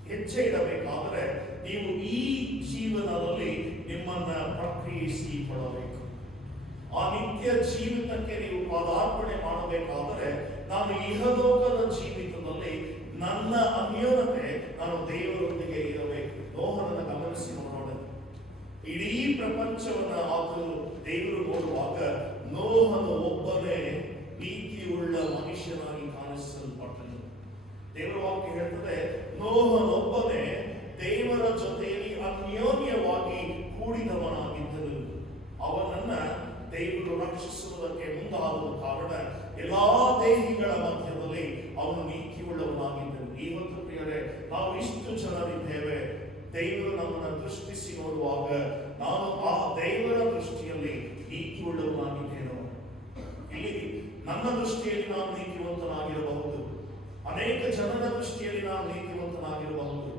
ಹೆಜ್ಜೆ ಇಡಬೇಕಾದರೆ ನೀವು ಈ ಜೀವನದಲ್ಲಿ ನಿಮ್ಮನ್ನ ಪ್ರಕ್ರಿಯಿಸಿಕೊಳ್ಳಬೇಕು. ಆ ನಿತ್ಯ ಜೀವಿತಕ್ಕೆ ನೀವು ಪಾದಾರ್ಪಣೆ ಮಾಡಬೇಕಾದರೆ ನಾನು ಇಹಲೋಕದ ಜೀವಿತದಲ್ಲಿ ನನ್ನ ಅನ್ಯೋನ್ಯತೆ, ನಾನು ದೇವರೊಂದಿಗೆ ಇರಬೇಕು. ನೋಹನನ್ನು ಗಮನಿಸಿ ನೋಡೋಣ. ಇಡೀ ಪ್ರಪಂಚವನ್ನ ಆತನು ದೇವರು ನೋಡುವಾಗ ನೋಹನು ಒಬ್ಬನೇ ನೀತಿಯುಳ್ಳ ಮನುಷ್ಯನಾಗಿ ಕಾಣಿಸಲ್ಪಟ್ಟನು. ದೇವರ ವಾಕ್ಯ ಹೇಳ್ತದೆ, ನೋಹನೊಬ್ಬನೇ ದೇವರ ಜೊತೆಯಲ್ಲಿ ಅನ್ಯೋನ್ಯವಾಗಿ ಕೂಡಿದವನಾಗಿದ್ದನು. ಅವನನ್ನ ದೇವರು ರಕ್ಷಿಸುವುದಕ್ಕೆ ಮುಂದಾಗುವ ಕಾರಣ ಎಲ್ಲಾ ದೇಹಿಗಳ ಮಧ್ಯದಲ್ಲಿ ಅವನು ನೀತಿಯುಳ್ಳವನಾಗಿದ್ದನು. ಇವತ್ತು ಪ್ರಿಯರೇ, ನಾವು ಇಷ್ಟು ಜನರಿದ್ದೇವೆ. ದೇವರು ನಮ್ಮನ್ನು ದೃಷ್ಟಿಸಿ ನೋಡುವಾಗ ನಾನು ಆ ದೇವರ ದೃಷ್ಟಿಯಲ್ಲಿ ನೀತಿಯುಳ್ಳವನಾಗಿದ್ದೇನೋ? ಇಲ್ಲಿ ನನ್ನ ದೃಷ್ಟಿಯಲ್ಲಿ ನಾನು ನೀತಿವಂತನಾಗಿರಬಹುದು, ಅನೇಕ ಜನರ ದೃಷ್ಟಿಯಲ್ಲಿ ನಾನು ನೀತಿವಂತನಾಗಿರಬಹುದು,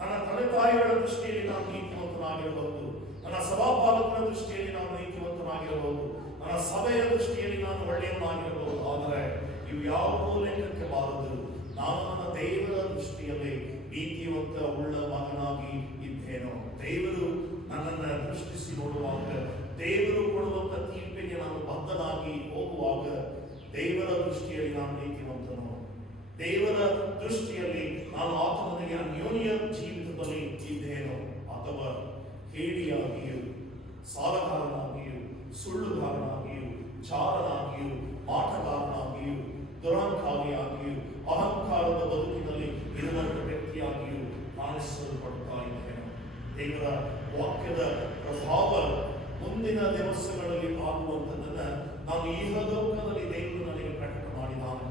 ನನ್ನ ತಂದೆ ತಾಯಿಗಳ ದೃಷ್ಟಿಯಲ್ಲಿ ನಾನು ನೀತಿವಂತನಾಗಿರಬಹುದು, ನನ್ನ ಸಭಾಪಾಲಕರ ದೃಷ್ಟಿಯಲ್ಲಿ ನಾನು ನೀತಿವಂತನಾಗಿರಬಹುದು, ನನ್ನ ಸಭೆಯ ದೃಷ್ಟಿಯಲ್ಲಿ ನಾನು ಒಳ್ಳೆಯವನಾಗಿರಬಹುದು. ಆದರೆ ಇವು ಯಾವುದೋ ಲೆಕ್ಕಕ್ಕೆ ಬಾರದು. ನಾನು ನನ್ನ ದೇವರ ದೃಷ್ಟಿಯಲ್ಲಿ ನೀತಿವಂತ ಉಳ್ಳ ಮಗನಾಗಿ ಇದ್ದೇನೋ? ದೇವರು ನನ್ನನ್ನು ದೃಷ್ಟಿಸಿ ನೋಡುವಾಗ, ದೇವರು ಕೊಡುವಂತ ತೀರ್ಪಿಗೆ ನಾನು ಬದ್ಧನಾಗಿ ಹೋಗುವಾಗ ದೇವರ ದೃಷ್ಟಿಯಲ್ಲಿ ನಾನು ನೀತಿವಂತನು, ದೇವರ ದೃಷ್ಟಿಯಲ್ಲಿ ನಾನು ಆತನಿಗೆ ಅನ್ಯೋನ್ಯ ಜೀವಿತದಲ್ಲಿ ಇದ್ದೇನೋ? ಅಥವಾ ಹೇಡಿಯಾಗಿಯೂ, ಸಾಲಗಾರನಾಗಿಯೂ, ಸುಳ್ಳುಗಾರನಾಗಿಯೂ, ಚಾರನಾಗಿಯೂ, ಮಾಟಗಾರನಾಗಿಯೂ, ದುರಹಂಕಾರಿಯಾಗಿಯೂ, ಅಹಂಕಾರದ ಬದುಕಿನಲ್ಲಿ ಇರುವಂತ ವ್ಯಕ್ತಿಯಾಗಿಯೂ ಕಾಣಿಸಲ್ಪಡ್ತಾ ಇದ್ದೇನೆ. ದೇವರ ವಾಕ್ಯದ ಪ್ರಭಾವ ಮುಂದಿನ ದಿವಸಗಳಲ್ಲಿ ಆಗುವಂಥದ್ದನ್ನ ನಾನು ಇಹಲೋಕದಲ್ಲಿ ದೇವರು ನನಗೆ ಪ್ರಕಟ ಮಾಡಿದ್ದಾನೆ.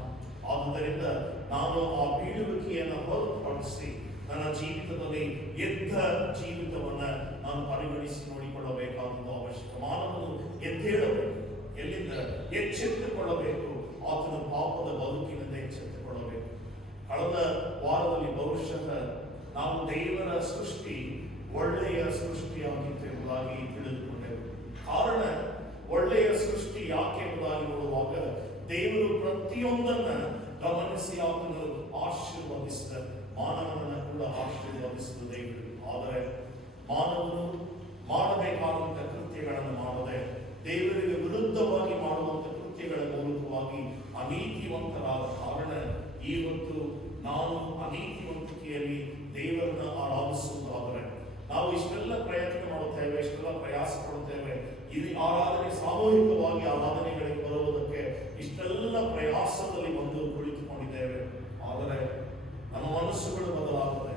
ಆದುದರಿಂದ ನಾನು ಆ ಬೀಳುವಿಕೆಯನ್ನು ಹೊರತುಪಡಿಸಿ ನನ್ನ ಜೀವಿತದಲ್ಲಿ ಎದ್ದ ಜೀವಿತವನ್ನ ನಾನು ಪರಿಗಣಿಸಿ ನೋಡಿಕೊಳ್ಳಬೇಕಾದದ್ದು ಅವಶ್ಯಕ. ಮಾನವನು ಎದ್ದೇಳಬೇಕು. ಎಲ್ಲಿಂದ? ಎಚ್ಚೆತ್ತುಕೊಳ್ಳಬೇಕು. ಆತನ ಪಾಪದ ಬದುಕಿನಿಂದ ಎಚ್ಚೆತ್ತುಕೊಳ್ಳಬೇಕು. ಕಳೆದ ವಾರದಲ್ಲಿ ಬಹುಶಃ ನಾವು ದೇವರ ಸೃಷ್ಟಿ ಒಳ್ಳೆಯ ಸೃಷ್ಟಿಯಾಗಿತ್ತು ಎಂಬುದಾಗಿ ತಿಳಿದುಕೊಂಡೆವು. ಕಾರಣ, ಒಳ್ಳೆಯ ಸೃಷ್ಟಿ ಯಾಕೆ ಎಂಬುದಾಗಿ ನೋಡುವಾಗ ದೇವರು ಪ್ರತಿಯೊಂದನ್ನ ಗಮನಿಸಿ ಆತನು ಆಶೀರ್ವದಿಸಿದ, ಮಾನವನನ್ನು ಕೂಡ ಆಶೀರ್ವದಿಸಿದ ದೇವರು. ಆದರೆ ಮಾನವನು ಮಾಡಬೇಕಾದಂತ ಕೃತ್ಯಗಳನ್ನು ಮಾಡದೆ ದೇವರಿಗೆ ವಿರುದ್ಧವಾಗಿ ಮಾಡುವಂತ ಕೃತ್ಯಗಳ ಮೂಲಕವಾಗಿ ಅನೀತಿವಂತರಾದ ಕಾರಣ ಇವತ್ತು ನಾವು ಅನೀತಿವಂತಿಕೆಯಲ್ಲಿ ದೇವರನ್ನ ಆರಾಧಿಸುವುದಾದರೆ ನಾವು ಇಷ್ಟೆಲ್ಲ ಪ್ರಯತ್ನ ಮಾಡುತ್ತೇವೆ, ಇಷ್ಟೆಲ್ಲ ಪ್ರಯಾಸ ಪಡುತ್ತೇವೆ. ಇದು ಆರಾಧನೆ, ಸಾಮೂಹಿಕವಾಗಿ ಆರಾಧನೆಗಳಿಗೆ ಬರುವುದಕ್ಕೆ ಇಷ್ಟೆಲ್ಲ ಪ್ರಯಾಸದಲ್ಲಿ ಬಂದು ಕುಳಿತುಕೊಂಡಿದ್ದೇವೆ. ಆದರೆ ನಮ್ಮ ಮನಸ್ಸುಗಳು ಬದಲಾಗುತ್ತದೆ,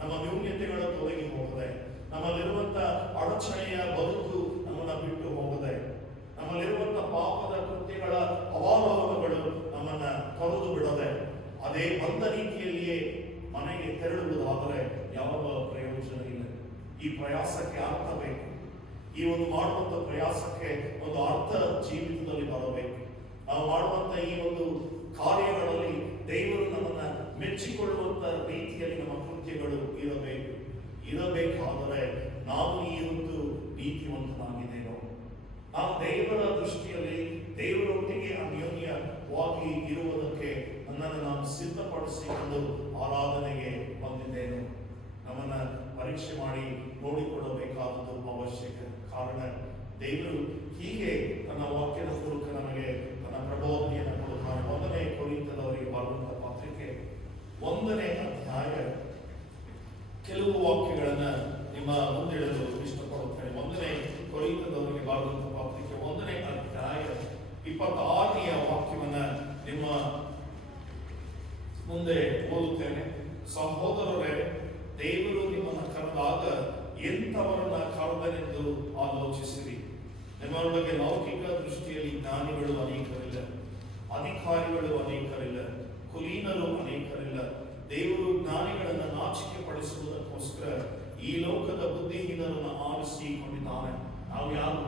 ನಮ್ಮ ನ್ಯೂನ್ಯತೆಗಳು ತೊಲಗಿ ಹೋಗದೆ, ನಮ್ಮಲ್ಲಿರುವಂತ ಅಡಚಣೆಯ ಬದುಕು ನಮ್ಮನ್ನ ಬಿಟ್ಟು ಹೋಗದೆ, ನಮ್ಮಲ್ಲಿರುವಂತ ಪಾಪದ ಕೃತ್ಯಗಳ ಅವಾಲೋಕಗಳು ನಮ್ಮನ್ನ ತೊರೆದು ಬಿಡದೆ ಅದೇ ಬಂದ ರೀತಿಯಲ್ಲಿಯೇ ಮನೆಗೆ ತೆರಳುವುದಾದರೆ ಯಾವ ಪ್ರಯೋಜನ ಇಲ್ಲ. ಈ ಪ್ರಯಾಸಕ್ಕೆ ಅರ್ಥ ಬೇಕು. ಈ ಒಂದು ಮಾಡುವಂತ ಪ್ರಯಾಸಕ್ಕೆ ಒಂದು ಅರ್ಥ ಜೀವಿತದಲ್ಲಿ ಬರಬೇಕು. ನಾವು ಮಾಡುವಂತ ಈ ಒಂದು ಕಾರ್ಯಗಳಲ್ಲಿ ದೇವರು ನಮ್ಮನ್ನ ಮೆಚ್ಚಿಕೊಳ್ಳುವಂತ ರೀತಿಯಲ್ಲಿ ನಮ್ಮ ಕೃತ್ಯಗಳು ಇರಬೇಕು. ಇರಬೇಕಾದರೆ ನಾನು ಈ ಹೊತ್ತು ನೀತಿವಂತನಾಗಿದ್ದೇನೋ, ನಾವು ದೇವರ ದೃಷ್ಟಿಯಲ್ಲಿ ದೇವರೊಟ್ಟಿಗೆ ಅನ್ಯೋನ್ಯವಾಗಿ ಇರುವುದಕ್ಕೆ ನನ್ನನ್ನು ನಾನು ಸಿದ್ಧಪಡಿಸಿಕೊಂಡು ಆರಾಧನೆಗೆ ಬಂದಿದ್ದೇನೆ. ನಮ್ಮನ್ನ ಪರೀಕ್ಷೆ ಮಾಡಿ ನೋಡಿಕೊಳ್ಳಬೇಕಾದದ್ದು ಅವಶ್ಯಕ. ಕಾರಣ ದೇವರು ಹೀಗೆ ತನ್ನ ವಾಕ್ಯದ ಮೂಲಕ ನಮಗೆ ತನ್ನ ಪ್ರಬೋಧನೆಯನ್ನು ಕೊಡುತ್ತಾನೆ. 1ನೇ ಕೊರಿಂಥದವರಿಗೆ ಬರೆದಂತಹ ಪತ್ರಿಕೆ 1ನೇ ಅಧ್ಯಾಯ ಕೆಲವು ವಾಕ್ಯಗಳನ್ನ ನಿಮ್ಮ ಮುಂದಿಡಲು ಇಷ್ಟಪಡುತ್ತೇನೆ. 1ನೇ ಕೊರಿಂಥದವರಿಗೆ ಬರೆದಂತಹ ಪತ್ರಿಕೆ 1ನೇ ಅಧ್ಯಾಯ 26ನೇ ವಾಕ್ಯವನ್ನ ನಿಮ್ಮ ಮುಂದೆ ಓದುತ್ತೇನೆ. ಸಹೋದರರೇ, ದೇವರು ನಿಮ್ಮನ್ನು ಕರೆದಾಗ ಎಂಥವರನ್ನ ಕರೆದನೆಂದು ಆಲೋಚಿಸಿರಿ. ನಿಮ್ಮೊಳಗೆ ಲೌಕಿಕ ದೃಷ್ಟಿಯಲ್ಲಿ ಜ್ಞಾನಿಗಳು ಅನೇಕರಿಲ್ಲ, ಅಧಿಕಾರಿಗಳು ಅನೇಕರಿಲ್ಲ, ಕುಲೀನರು ಅನೇಕರಿಲ್ಲ. ದೇವರು ಜ್ಞಾನಿಗಳನ್ನು ನಾಚಿಕೆ ಪಡಿಸುವುದಕ್ಕೋಸ್ಕರ ಈ ಲೋಕದ ಬುದ್ಧಿಹೀನರನ್ನು ಆರಿಸಿಕೊಂಡಿದ್ದಾನೆ. ನಾವು ಯಾರು?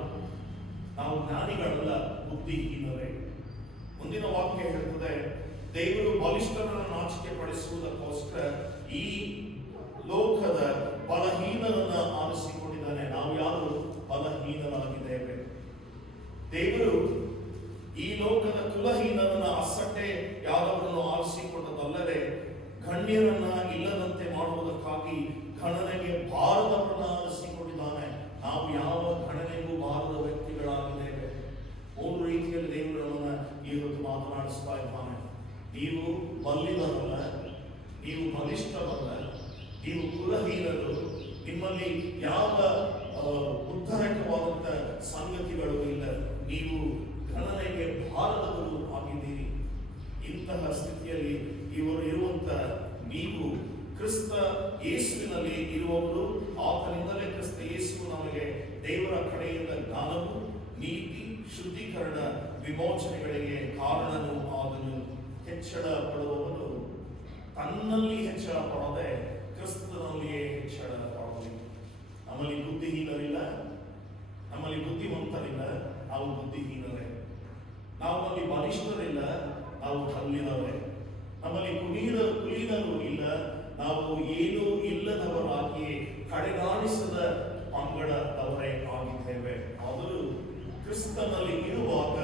ನಾವು ಜ್ಞಾನಿಗಳಲ್ಲ, ಬುದ್ಧಿಹೀನರೇ. ಮುಂದಿನ ವಾಕ್ಯ ಹೇಳ್ತದೆ, ದೇವರು ಬಲಿಷ್ಠರನ್ನು ನಾಚಿಕೆ ಪಡಿಸುವುದಕ್ಕೋಸ್ಕರ ಈ ಲೋಕದ ಬಲಹೀನರನ್ನ ಆರಿಸಿಕೊಂಡಿದ್ದಾನೆ. ನಾವು ಯಾರು? ಬಲಹೀನರಾಗಿದ್ದೇವೆ. ದೇವರು ಈ ಲೋಕದ ಕುಲಹೀನರನ್ನ ಅಸಟ್ಟೆ ಯಾರವರನ್ನು ಆರಿಸಿಕೊಂಡದಲ್ಲದೆ ಗಣ್ಯರನ್ನ ಇಲ್ಲದಂತೆ ಮಾಡುವುದಕ್ಕಾಗಿ ಗಣನೆಗೆ ಬಾರದವರನ್ನ ಆರಿಸಿಕೊಂಡಿದ್ದಾನೆ. ನಾವು ಯಾವ ಗಣನೆಗೂ ಬಾರದ ವ್ಯಕ್ತಿಗಳಾಗಿದ್ದೇವೆ. 3 ರೀತಿಯಲ್ಲಿ ದೇವರು ನಮ್ಮನ್ನ ಈ ಹೊತ್ತು ಮಾತನಾಡಿಸ್ತಾ ಇದ್ದಾನೆ. ನೀವು ಬಲ್ಲಿದರಲ್ಲ, ನೀವು ಬಲಿಷ್ಠರಲ್ಲ, ನೀವು ಕುಲಹೀನರು, ನಿಮ್ಮಲ್ಲಿ ಯಾವ ಉದ್ಧಾರಕವಾದಂಥ ಸಂಗತಿಗಳು ಇಲ್ಲ, ನೀವು ಗಣನೆಗೆ ಬಾರದವರು ಆಗಿದ್ದೀರಿ. ಇಂತಹ ಸ್ಥಿತಿಯಲ್ಲಿ ಇವರು ಇರುವಂತ ನೀವು ಕ್ರಿಸ್ತ ಯೇಸುವಿನಲ್ಲಿ ಇರುವವರು. ಆತನಿಂದಲೇ ಕ್ರಿಸ್ತ ಯೇಸು ನಮಗೆ ದೇವರ ಕಡೆಯಿಂದ ಜ್ಞಾನವು, ನೀತಿ, ಶುದ್ಧೀಕರಣ, ವಿಮೋಚನೆಗಳಿಗೆ ಕಾರಣನು ಆದನು. ಹೆಚ್ಚಳ ಪಡುವವನು ತನ್ನಲ್ಲಿ ಹೆಚ್ಚಳ ಪಡದೆ ಕ್ರಿಸ್ತನಲ್ಲಿಯೇ ಹೆಚ್ಚಳ ಪಡಲಿ. ನಮ್ಮಲ್ಲಿ ಬುದ್ಧಿಹೀನರಿಲ್ಲ, ನಮ್ಮಲ್ಲಿ ಬುದ್ಧಿವಂತರಿಲ್ಲ, ನಾವು ಬುದ್ಧಿಹೀನರೇ. ನಮ್ಮಲ್ಲಿ ಬಲಿಷ್ಠರಿಲ್ಲ, ನಾವು ಕಲ್ಲಿನವರೇ. ನಮ್ಮಲ್ಲಿ ಕುಲೀನರು ಇಲ್ಲ, ನಾವು ಏನೂ ಇಲ್ಲದವರಾಗಿ ಕಡೆಗಾಣಿಸದ ಪಂಗಡದವರೇ ಆಗಿದ್ದೇವೆ. ಆದರೂ ಕ್ರಿಸ್ತನಲ್ಲಿ ಇರುವಾಗ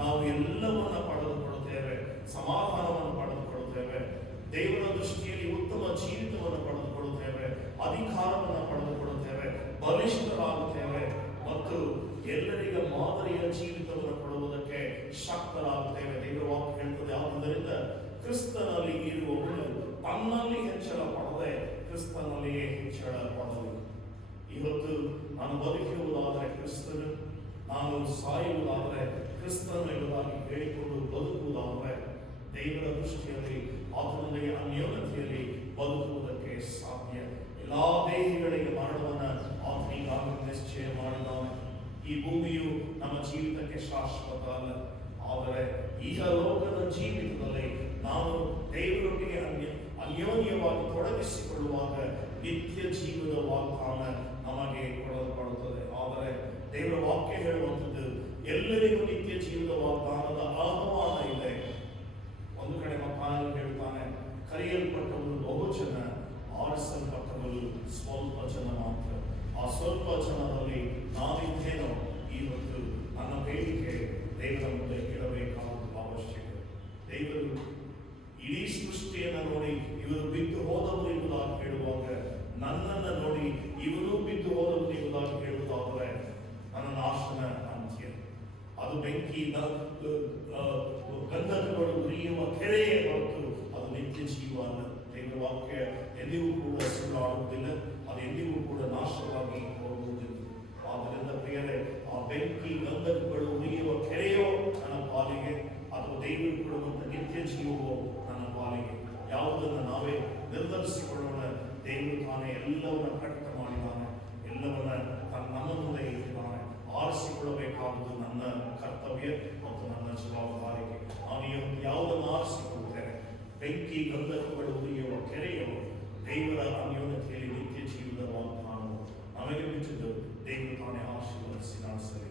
ನಾವು ಎಲ್ಲವನ್ನ ಪಡೆದುಕೊಳ್ಳುತ್ತೇವೆ, ಸಮಾಧಾನವನ್ನು ಪಡೆದುಕೊಳ್ಳುತ್ತೇವೆ, ದೇವರ ದೃಷ್ಟಿಯಲ್ಲಿ ಉತ್ತಮ ಜೀವಿತವನ್ನು ಪಡೆದುಕೊಳ್ಳುತ್ತೇವೆ, ಅಧಿಕಾರವನ್ನು ಪಡೆದುಕೊಳ್ಳುತ್ತೇವೆ, ಬಲಿಷ್ಠರಾಗುತ್ತೇವೆ ಮತ್ತು ಎಲ್ಲರಿಗ ಮಾದರಿಯ ಜೀವಿತವನ್ನು ಕೊಡುವುದಕ್ಕೆ ಶಕ್ತರಾಗುತ್ತೇವೆ. ದೇವರ ವಾಕ್ಯ ಹೇಳ್ತದೆ, ಆದ್ದರಿಂದ ಕ್ರಿಸ್ತನಲ್ಲಿ ಇರುವವನು ತನ್ನಲ್ಲಿ ಹೆಚ್ಚಳ ಪಡದೆ ಕ್ರಿಸ್ತನಲ್ಲಿಯೇ ಹೆಚ್ಚಳ ಪಡಲು. ಇವತ್ತು ನಾನು ಬದುಕಿರುವುದಾದರೆ ಕ್ರಿಸ್ತನು, ನಾನು ಸಾಯುವುದಾದರೆ ಕ್ರಿಸ್ತನು ಎಂಬುದಾಗಿ ಹೇಳಿಕೊಂಡು ಬದುಕುವುದಾದರೆ ದೇವರ ದೃಷ್ಟಿಯಲ್ಲಿ ಆತನೊಂದಿಗೆ ಅನ್ಯೋನ್ಯತೆಯಲ್ಲಿ ಬದುಕುವುದಕ್ಕೆ ಸಾಧ್ಯ. ಎಲ್ಲಾ ದೇಹಿಗಳಿಗೆ ಮರಣವನ್ನು ಆತನಿಗಾಗಿ ನಿಶ್ಚಯ ಮಾಡಿದ್ದಾನೆ. ಈ ಭೂಮಿಯು ನಮ್ಮ ಜೀವಿತಕ್ಕೆ ಶಾಶ್ವತ ಅಲ್ಲ, ಆದರೆ ಈಗ ಲೋಕದ ಜೀವಿತದಲ್ಲಿ ನಾವು ದೇವರೊಟ್ಟಿಗೆ ಅನ್ಯೋನ್ಯವಾಗಿ ತೊಡಗಿಸಿಕೊಳ್ಳುವಾಗ ನಿತ್ಯ ಜೀವದ ವಾಗ್ದಾನ ನಮಗೆ ಕೊಡಲ್ಪಡುತ್ತದೆ. ಆದರೆ ದೇವರ ವಾಕ್ಯ ಹೇಳುವಂಥದ್ದು ಎಲ್ಲರಿಗೂ ನಿತ್ಯ ಜೀವದ ವಾಗ್ದಾನದ ಆಹ್ವಾನ ಇದೆ. ಒಂದು ಕಡೆ ಮತ್ತಾಯನು ಹೇಳ್ತಾನೆ, ಕರೆಯಲ್ಪಟ್ಟವರು ಬಹು ಜನ, ಆರಿಸಲ್ಪಟ್ಟವರು ಸ್ವಲ್ಪ ಜನ ಮಾತ್ರ. ಆ ಸ್ವಲ್ಪ ಜನರಲ್ಲಿ ನಾನಿದ್ದೇನೋ ಇವತ್ತು ನನ್ನ ಬೇಡಿಕೆ ದೇವರ ಮುಂದೆ ಇಡಬೇಕಾದ ಅವಶ್ಯಕ. ದೇವರು ಇಡೀ ಸೃಷ್ಟಿಯನ್ನು ನೋಡಿ ಇವರು ಬಿದ್ದು ಹೋದವರು ಎಂಬುದಾಗಿ ಹೇಳುವಾಗ, ನನ್ನನ್ನು ನೋಡಿ ಇವನು ಬಿದ್ದು ಹೋದವರು ಎಂಬುದಾಗಿ ಹೇಳುವುದಾದರೆ ನನ್ನ ನಾಶನ ಅಂತ್ಯ. ಅದು ಬೆಂಕಿ ಗಂಧಕಗಳು ಉರಿಯುವ ಕೆರೆಯೇ ಹೊರತು ಅದು ನಿತ್ಯ ಜೀವ ಅಲ್ಲ. ದೇವರ ವಾಕ್ಯ ಎಂದಿಗೂ ಕೂಡ ಸುಳ್ಳಾಡುವುದಿಲ್ಲ, ಅದು ಎಂದಿಗೂ ಕೂಡ ನಾಶವಾಗಿ ಹೋಗುವುದಿಲ್ಲ. ಆದ್ದರಿಂದ ಪ್ರಿಯರೇ, ಆ ಬೆಂಕಿ ಗಂಧಕಗಳು ಉರಿಯುವ ಕೆರೆಯೋ ನನ್ನ ಪಾಲಿಗೆ, ಅಥವಾ ದೇವರು ಕೊಡುವಂಥ ನಿತ್ಯ ಜೀವವೋ ನನ್ನ ಪಾಲಿಗೆ, ಯಾವುದನ್ನು ನಾವೇ ನಿರ್ಧರಿಸಿಕೊಳ್ಳೋಣ. ದೇವರು ತಾನೇ ಎಲ್ಲವನ್ನ ಪ್ರಕಟ ಮಾಡಿದ್ದಾನೆ, ಎಲ್ಲವನ್ನ ನಮ್ಮ ಮುಂದೆ ಇಟ್ಟಿದ್ದಾನೆ. ಆರಿಸಿಕೊಳ್ಳಬೇಕಾದುದು ನನ್ನ ಕರ್ತವ್ಯ ಮತ್ತು ನನ್ನ ಜವಾಬ್ದಾರಿಗೆ. ನಾನು ಯಾವುದನ್ನು ಆರಿಸಿಕೊಳ್ಳುತ್ತೇನೆ? ಬೆಂಕಿ ಗಂಧಕಗಳು ಉರಿಯುವ ಕೆರೆಯೋ ದೇವರ ಅನ್ಯೋನ್ಯತೆಯಲ್ಲಿ ನಿತ್ಯ ಜೀವದ ವಾಗ್ದಾನವು ನಮಗೆ ಬಿಟ್ಟಿದ್ದು. ದೇವರು ತಾನೇ ಆಶೀರ್ವದಿಸಿ ನಡೆಸಲಿ.